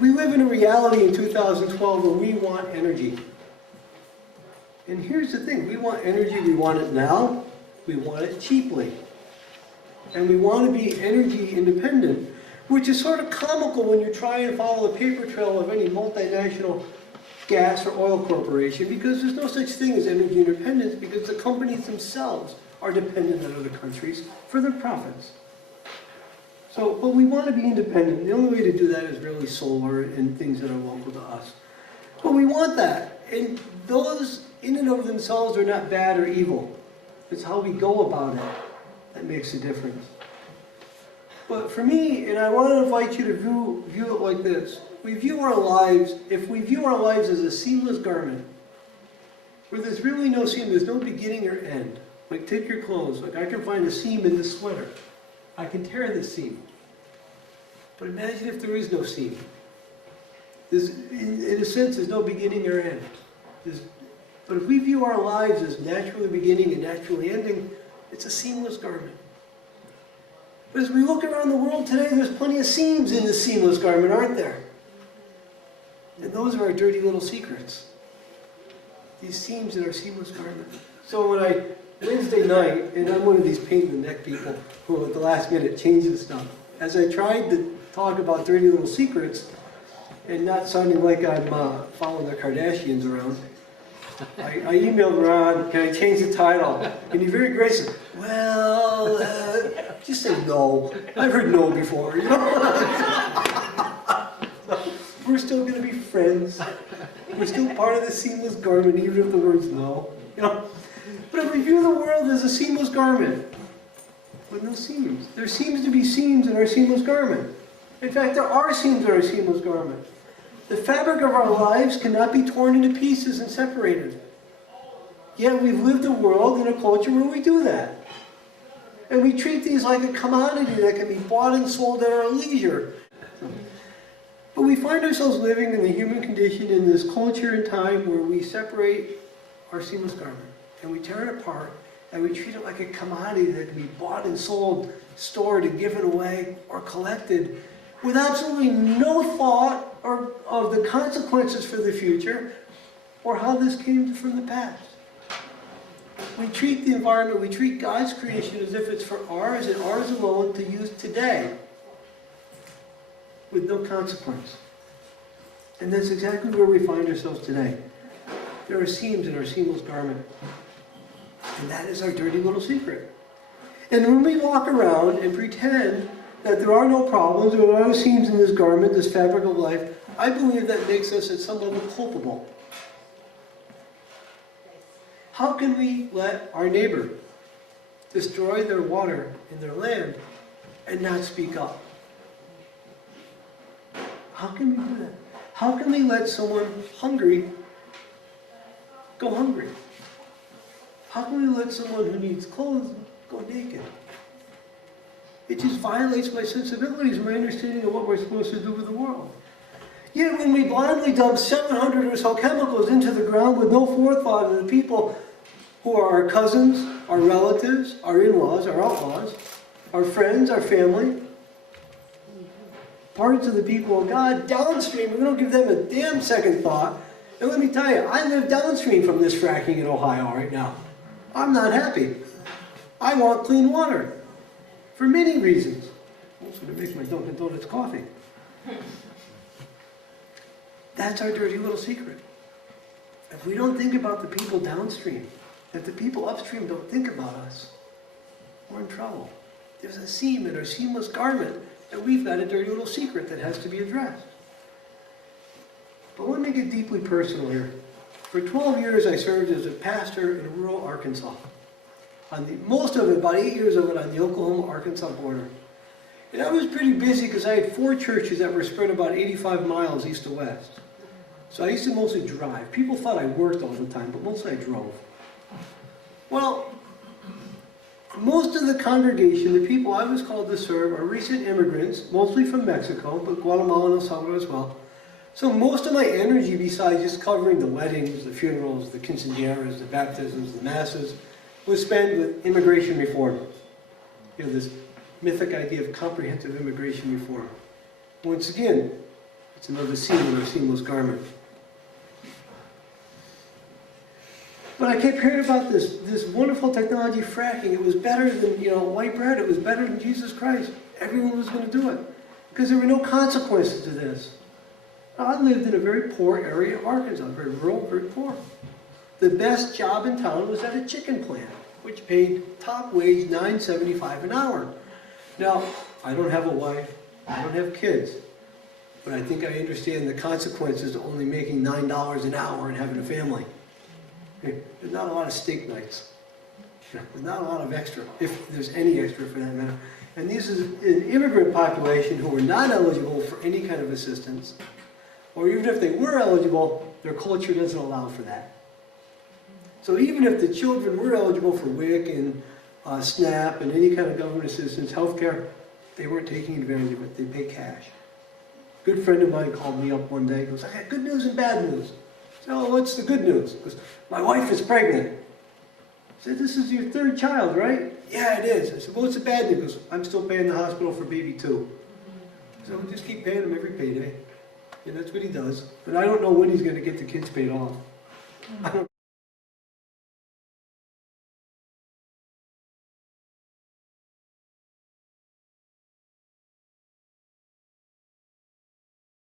We live in a reality in 2012 where we want energy. And here's the thing, we want energy, we want it now, we want it cheaply. And we want to be energy independent, which is sort of comical when you try and follow the paper trail of any multinational gas or oil corporation, because there's no such thing as energy independence, because the companies themselves are dependent on other countries for their profits. So, but we want to be independent. The only way to do that is really solar and things that are local to us. But we want that. And those in and of themselves are not bad or evil. It's how we go about it that makes a difference. But for me, and I want to invite you to view it like this. We view our lives, if we view our lives as a seamless garment, where there's really no seam, there's no beginning or end. Like take your clothes, like I can find a seam in this sweater. I can tear this seam. But imagine if there is no seam. In a sense, there's no beginning or end. But if we view our lives as naturally beginning and naturally ending, it's a seamless garment. But as we look around the world today, there's plenty of seams in the seamless garment, aren't there? And those are our dirty little secrets. These seams in our seamless garment. So when Wednesday night, and I'm one of these pain in the neck people who at the last minute changes stuff. As I tried to talk about dirty little secrets, and not sounding like I'm following the Kardashians around, I emailed Ron, can I change the title? And he very graciously, well, just say no. I've heard no before, you know? We're still going to be friends. We're still part of the seamless garment, even if the word's no. You know? But if we view the world as a seamless garment, with no seams, there seems to be seams in our seamless garment. In fact, there are seams in our seamless garment. The fabric of our lives cannot be torn into pieces and separated. Yet we've lived a world and a culture where we do that. And we treat these like a commodity that can be bought and sold at our leisure. But we find ourselves living in the human condition in this culture and time where we separate our seamless garment and we tear it apart and we treat it like a commodity that can be bought and sold, stored and given away or collected with absolutely no thought of the consequences for the future or how this came from the past. We treat the environment, we treat God's creation as if it's for ours and ours alone to use today with no consequence. And that's exactly where we find ourselves today. There are seams in our seamless garment. And that is our dirty little secret. And when we walk around and pretend that there are no problems, there are no seams in this garment, this fabric of life, I believe that makes us at some level culpable. How can we let our neighbor destroy their water and their land and not speak up? How can we do that? How can we let someone hungry go hungry? How can we let someone who needs clothes go naked? It just violates my sensibilities, my understanding of what we're supposed to do with the world. Yet when we blindly dump 700 or so chemicals into the ground with no forethought of the people who are our cousins, our relatives, our in-laws, our outlaws, our friends, our family, parts of the people of God, downstream, we don't give them a damn second thought. And let me tell you, I live downstream from this fracking in Ohio right now. I'm not happy. I want clean water. For many reasons. Also to make my Dunkin' Donuts coffee. That's our dirty little secret. If we don't think about the people downstream, if the people upstream don't think about us, we're in trouble. There's a seam in our seamless garment, and we've got a dirty little secret that has to be addressed. But let me get deeply personal here. For 12 years I served as a pastor in rural Arkansas. Most of it, about 8 years of it, on the Oklahoma-Arkansas border. And I was pretty busy because I had 4 churches that were spread about 85 miles east to west. So I used to mostly drive. People thought I worked all the time, but mostly I drove. Well, most of the congregation, the people I was called to serve, are recent immigrants, mostly from Mexico, but Guatemala and El Salvador as well. So most of my energy, besides just covering the weddings, the funerals, the quinceañeras, the baptisms, the masses, was spent with immigration reform. This mythic idea of comprehensive immigration reform. Once again, It's another seam in our seamless garment. But I kept hearing about this wonderful technology, fracking. It was better than, white bread. It was better than Jesus Christ. Everyone was going to do it because there were no consequences to this. I lived in a very poor area of Arkansas, very rural, very poor. The best job in town was at a chicken plant, which paid top wage $9.75 an hour. Now, I don't have a wife, I don't have kids, but I think I understand the consequences of only making $9 an hour and having a family. There's not a lot of steak nights. There's not a lot of extra, if there's any extra for that matter. And this is an immigrant population who are not eligible for any kind of assistance, or even if they were eligible, their culture doesn't allow for that. So even if the children were eligible for WIC and SNAP and any kind of government assistance, healthcare, they weren't taking advantage of it. They pay cash. A good friend of mine called me up one day. He goes, I got good news and bad news. I said, oh, what's the good news? He goes, my wife is pregnant. I said, this is your third child, right? Yeah, it is. I said, well, what's the bad news? He goes, I'm still paying the hospital for baby 2. So we just keep paying him every payday. And that's what he does. But I don't know when he's going to get the kids paid off.